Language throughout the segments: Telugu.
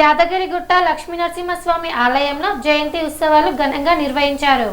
యాదగిరిగుట్ట లక్ష్మీనరసింహస్వామి ఆలయంలో జయంతి ఉత్సవాలు ఘనంగా నిర్వహించారు.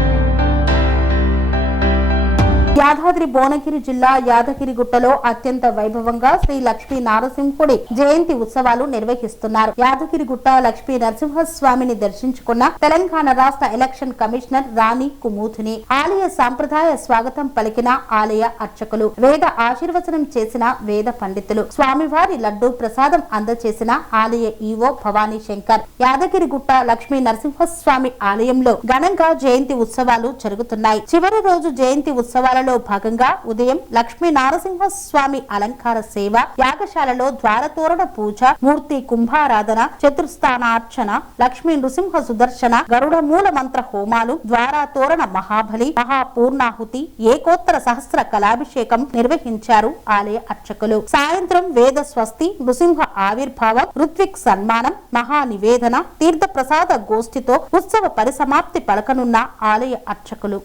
యాదాద్రి భువనగిరి జిల్లా యాదగిరిగుట్టలో అత్యంత వైభవంగా శ్రీ లక్ష్మీ నారసింహుడి జయంతి ఉత్సవాలు నిర్వహిస్తున్నారు. యాదగిరిగుట్ట లక్ష్మీ నరసింహస్వామిని దర్శించుకున్న తెలంగాణ రాష్ట్ర ఎలక్షన్ కమిషనర్ రాణి కుమూథిని ఆలయ సాంప్రదాయ స్వాగతం పలికిన ఆలయ అర్చకులు, వేద ఆశీర్వచనం చేసిన వేద పండితులు, స్వామివారి లడ్డు ప్రసాదం అందజేసిన ఆలయ ఈవో భవానీ శంకర్. యాదగిరిగుట్ట లక్ష్మీ నరసింహస్వామి ఆలయంలో ఘనంగా జయంతి ఉత్సవాలు జరుగుతున్నాయి. చివరి రోజు జయంతి ఉత్సవాలలో భాగంగా ఉదయం లక్ష్మీ నారసింహస్వామి అలంకార సేవ, యాగశాలలో ద్వారతోరణ పూజ, మూర్తి కుంభారాధన, చతుర్స్థానార్చన, లక్ష్మీ నృసింహ సుదర్శన, గరుడ మూల మంత్ర హోమాలు, ద్వారతోరణ మహాబలి, మహాపూర్ణాహుతి, ఏకోత్తర సహస్ర కళాభిషేకం నిర్వహించారు ఆలయ అర్చకులు. సాయంత్రం వేద స్వస్తి, నృసింహ ఆవిర్భావం, ఋత్విక్ సన్మానం, మహా నివేదన, తీర్థ ప్రసాద గోష్ఠితో ఉత్సవ పరిసమాప్తి పలకనున్న ఆలయ అర్చకులు.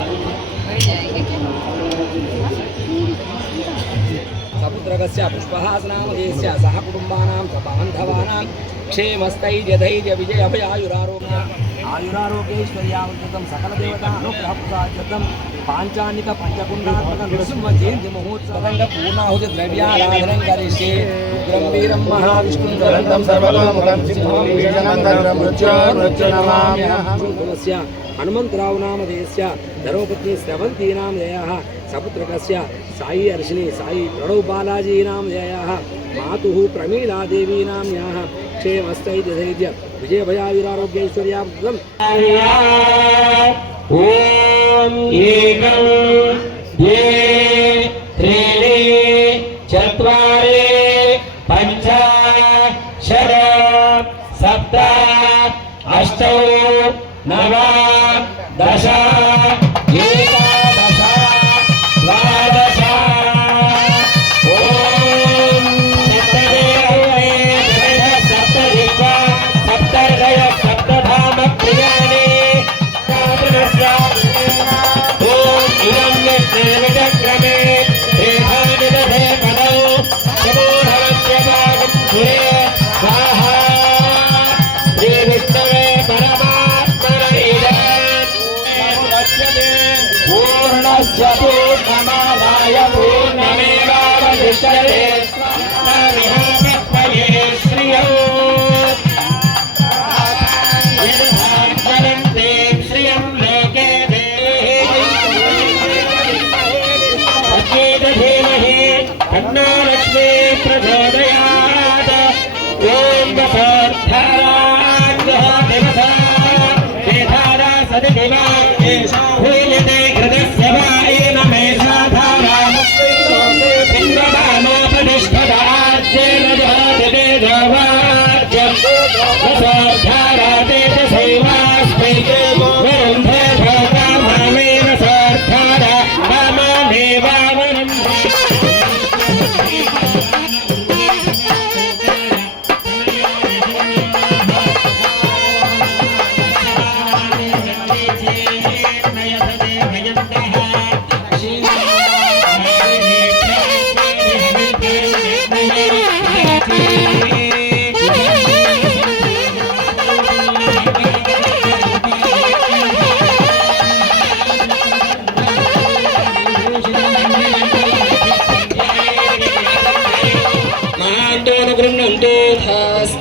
సముద్రగస్య పుష్పహాసనామదేస్య సహ కుటుంబానాం సబాంధవానాం క్షేమస్థైర్యధైర్య ఆయురారోగ్యైశ్వర్యావృతం సకల దేవతానుగ్రహప్రసాద్యం పాంచానిక పంచకుండాత్మక నృసింహ జయంతి మహోత్సవంగ పూర్ణాహుతి ద్రవ్యారాధనం కరిష్యే. ఉగ్రం వీరం మహావిష్ణుం జ్వలంతం సర్వలోకం సింహం వీరనందనం మృత్యుర్నమామ్యహం. హనుమంతరావు నామధేయస్య ధర్మపత్ని స్రవంతి నామధేయః సపుత్రకస్య సాయి అర్షిని సాయి ప్రణవ్ బాలాజీ నామధేయః మాతుః ప్రమీలా దేవీ నామ్యాః క్షేమస్థైర్యధైర్య విజయభయాయురారోగ్యైశ్వర్యావృతం. ఓం ఏకం ద్వే త్రీణి చత్వారి పంచ షడ్ సప్త అష్టౌ నవ దశ ఏకాదశ ద్వాదశ. ఓం సప్తదేవే సప్తదిక్వ సప్తహృదయ సప్తధామ ప్రియాణి. ఓం ఇదం నిర్విచక్రమే దేహాని దధే పదౌ సమూఢవస్య భాగం పురే స్వాహా. శ్రీ విష్ణవే పూర్ణస్య పూర్ణమాదాయ పూర్ణమేవావశిష్యతే. స్వామినామత్వయే శ్రియో యద్భాగ్యవంతే శ్రియం లోకే ధీమహి తన్నో లక్ష్మీ ప్రచోదయాత్. ఓం వసోద్ధరాజ్ఞో దివసా మేధారా సదిదివా భూయతే ఘృతస్య వాయేన మేధాధారా ఇంద్రమానోపనిష్ఠదాజ్యేన జహాతిదే జవాజ్యం వసోద్ధరా తేజసైవాస్మి వరుంధే భోగామేన సోద్ధరా కామమేవావనం.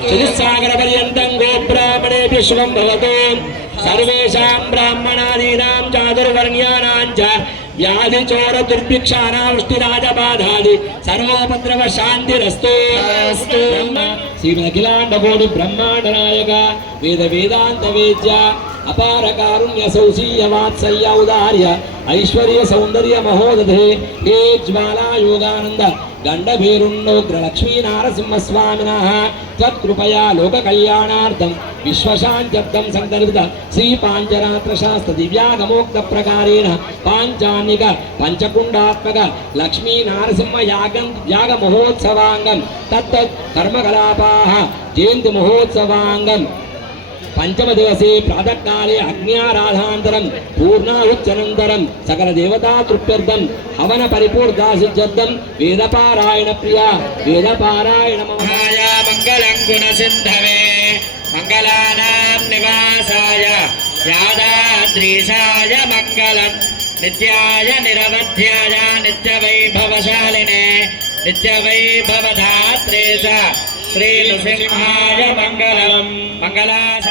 చతుస్సాగరపర్యంతం గోబ్రాహ్మణేభ్యః శుభం భవతు. సర్వేషాం బ్రాహ్మణాదీనాం చాతుర్వర్ణ్యానాం చ వ్యాధిచోర దుర్భిక్షానావృష్టిరాజబాధాది సర్వోపద్రవ శాంతిరస్తు. శ్రీమదఖిలాండకోటి బ్రహ్మాండ నాయక వేద వేదాంత వేద్య అపార కారుణ్య సౌశీయ వాత్సల్య ఔదార్య ఐశ్వర్య సౌందర్య మహోదధే హే జ్వాలా యోగానంద గండభేరుణ్ణోగ్ర లక్ష్మీ నారసింహస్వామినః త్వత్కృపయా లోక కళ్యాణార్థం విశ్వశాంత్యర్థం సందర్భిత శ్రీ పాంచరాత్ర శాస్త్ర దివ్యాగమోక్త ప్రకారేణ పాంచానిక పంచకుండాత్మక లక్ష్మీ నారసింహ యాగ మహోత్సవాంగం తత్తత్ కర్మకలాపాః జయంతి మహోత్సవాంగం पंचम दिवसे प्रातः काले अग्न्याराधानन्तरं पूर्णाहुत्यनन्तरं सकल देवता तृप्त्यर्थं हवन परिपूर्णासिद्ध्यर्थं वेदपारायण प्रिया वेदपारायण महाया मंगलं गुण सिद्धवे మంగళానాం నివాసాయ యాదాద్రీశాయ మంగళం నిత్యాయ నిరవధ్యాయ నిత్యవైభవశాలినే నిత్యవైభవధాత్రే శ్రీ నృసింహాయ మంగళం మంగళాస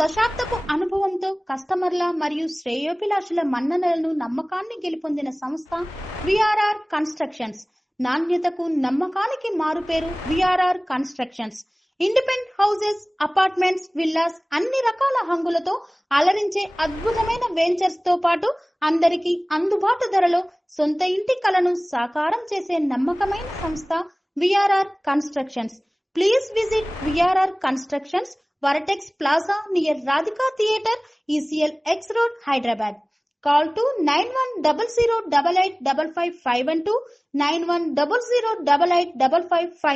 దశాబ్దపు అనుభవంతో కస్టమర్ల మరియు శ్రేయోభిలాషుల మన్ననలను నమ్మకాన్ని గెలుపొందిన సంస్థ విఆర్ఆర్ కన్స్ట్రక్షన్స్. నాణ్యతకు నమ్మకానికి మారుపేరు VRR constructions. Independent houses, apartments, villas అన్ని రకాల హంగులతో అలరించే అద్భుతమైన వెంచర్స్ తో పాటు అందరికీ అందుబాటు ధరలో సొంత ఇంటి కలను సాకారం చేసే నమ్మకమైన సంస్థ VRR constructions. Please visit VRR Constructions, Varatex Plaza near Radhika Theatre, ECL X Road, Hyderabad. Call to 9100885551 91008855.